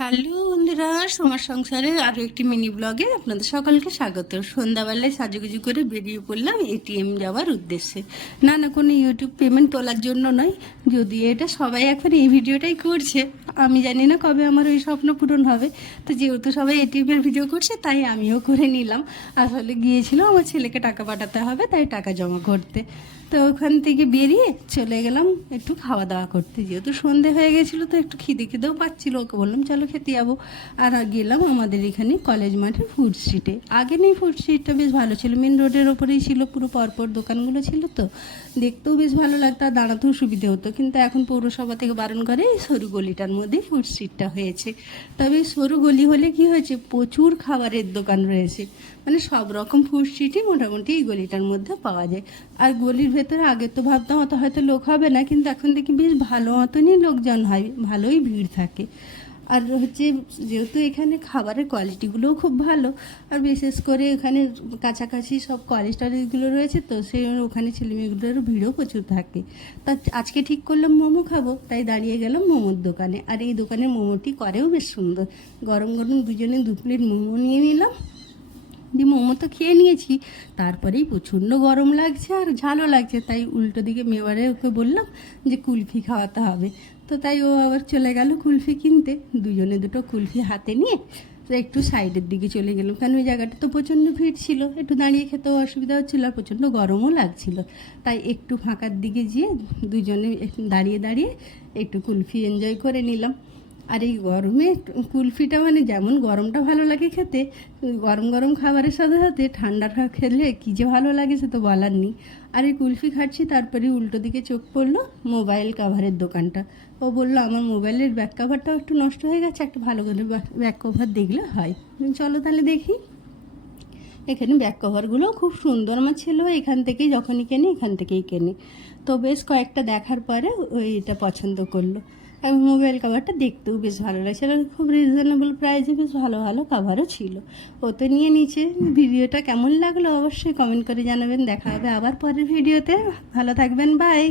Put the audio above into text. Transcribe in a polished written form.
Hello বন্ধুরা, সমাজ সংসারের আরও একটি মিনি ব্লগে আপনাদের সকলকে স্বাগত। সন্ধ্যাবেলায় সাজুগুজু করে বেরিয়ে পড়লাম এটিএম যাওয়ার উদ্দেশ্যে। না না, কোনো ইউটিউব পেমেন্ট তোলার জন্য নয়, যদিও এটা সবাই এখন এই ভিডিওটাই করছে। আমি জানি না কবে আমার ওই স্বপ্ন পূরণ হবে, তো যেহেতু সবাই এটিএমের ভিডিও করছে তাই আমিও করে নিলাম। আসলে গিয়েছিল আমার ছেলেকে টাকা পাঠাতে হবে, তাই টাকা জমা করতে। তো ওখান থেকে বেরিয়ে চলে গেলাম একটু খাওয়া দাওয়া করতে, যেহেতু সন্ধে হয়ে গেছিলো তো একটু খিদেও পাচ্ছিলো। ওকে বললাম চলো খেতে যাবো। আর গেলাম আমাদের এখানে কলেজ মাঠের ফুড স্ট্রিটে। আগে নেই, ফুড স্ট্রিটটা বেশ ভালো ছিল, মেন রোডের ওপরেই ছিল, পুরো পরপর দোকানগুলো ছিল, তো দেখতেও বেশ ভালো লাগতো আর দাঁড়াতেও সুবিধে হতো। কিন্তু এখন পৌরসভা থেকে বারণ করে এই সরু গলিটার মধ্যেই ফুড স্ট্রিটটা হয়েছে। তবে এই সরু গলি হলে কি হয়েছে, প্রচুর খাবারের দোকান রয়েছে, মানে সব রকম ফুড স্ট্রিটই মোটামুটি এই গলিটার মধ্যে পাওয়া যায়। আর গলির ভেতরে আগে তো ভাবতাম অত হয়তো লোক হবে না, কিন্তু এখন দেখি বেশ ভালো মতনই লোকজন হয়, ভালোই ভিড় থাকে। আর হচ্ছে যেহেতু এখানে খাবারের কোয়ালিটিগুলোও খুব ভালো, আর বিশেষ করে এখানে কাছাকাছি সব কলেজ টলেজগুলো রয়েছে, তো সেই ওখানে ছেলেমেয়েগুলোরও ভিড়ও প্রচুর থাকে। তা আজকে ঠিক করলাম মোমো খাবো, তাই দাঁড়িয়ে গেলাম মোমোর দোকানে। আর এই দোকানের মোমোটি করেও বেশ সুন্দর, গরম গরম দুজনে 2 প্লেট মোমো নিয়ে নিলাম। দিয়ে মোমো তো খেয়ে নিয়েছি, তারপরেই প্রচণ্ড গরম লাগছে আর ঝালও লাগছে, তাই উল্টো দিকে মেবারে ওকে বললাম যে কুলফি খাওয়াতে হবে। তো তাই ও আবার চলে গেল কুলফি কিনতে। দুজনে দুটো কুলফি হাতে নিয়ে তো একটু সাইডের দিকে চলে গেলাম, কারণ ওই জায়গাটা তো প্রচণ্ড ভিড় ছিল, একটু দাঁড়িয়ে খেতেও অসুবিধা হচ্ছিলো আর প্রচণ্ড গরমও লাগছিল। তাই একটু ফাঁকার দিকে গিয়ে দুজনে দাঁড়িয়ে দাঁড়িয়ে একটু কুলফি এনজয় করে নিলাম। আর এই গরমে কুলফিটা মানে যেমন গরমটা ভালো লাগে খেতে, গরম গরম খাবারের সাথে সাথে ঠান্ডা খেলে কী যে ভালো লাগে সে তো বলার নেই। আর এই কুলফি খাচ্ছি, তারপরে উল্টো দিকে চোখ পড়লো মোবাইল কাভারের দোকানটা। ও বললো আমার মোবাইলের ব্যাক কাভারটাও একটু নষ্ট হয়ে গেছে, একটা ভালো করে ব্যাক কভার দেখলে হয়। চলো তাহলে দেখি। এখানে ব্যাক কভারগুলোও খুব সুন্দর, আমার ছেলেও এখান থেকেই যখনই কেনে এখান থেকেই কেনে। তো বেশ কয়েকটা দেখার পরে ওইটা পছন্দ করলো। এবং মোবাইল কাভারটা দেখতেও বেশ ভালো লাগছে, আর খুব রিজনেবল প্রাইসে বেশ ভালো ভালো কাভারও ছিল। ও তো নিয়ে নিচে। ভিডিওটা কেমন লাগলো অবশ্যই কমেন্ট করে জানাবেন। দেখা হবে আবার পরের ভিডিওতে। ভালো থাকবেন, বাই।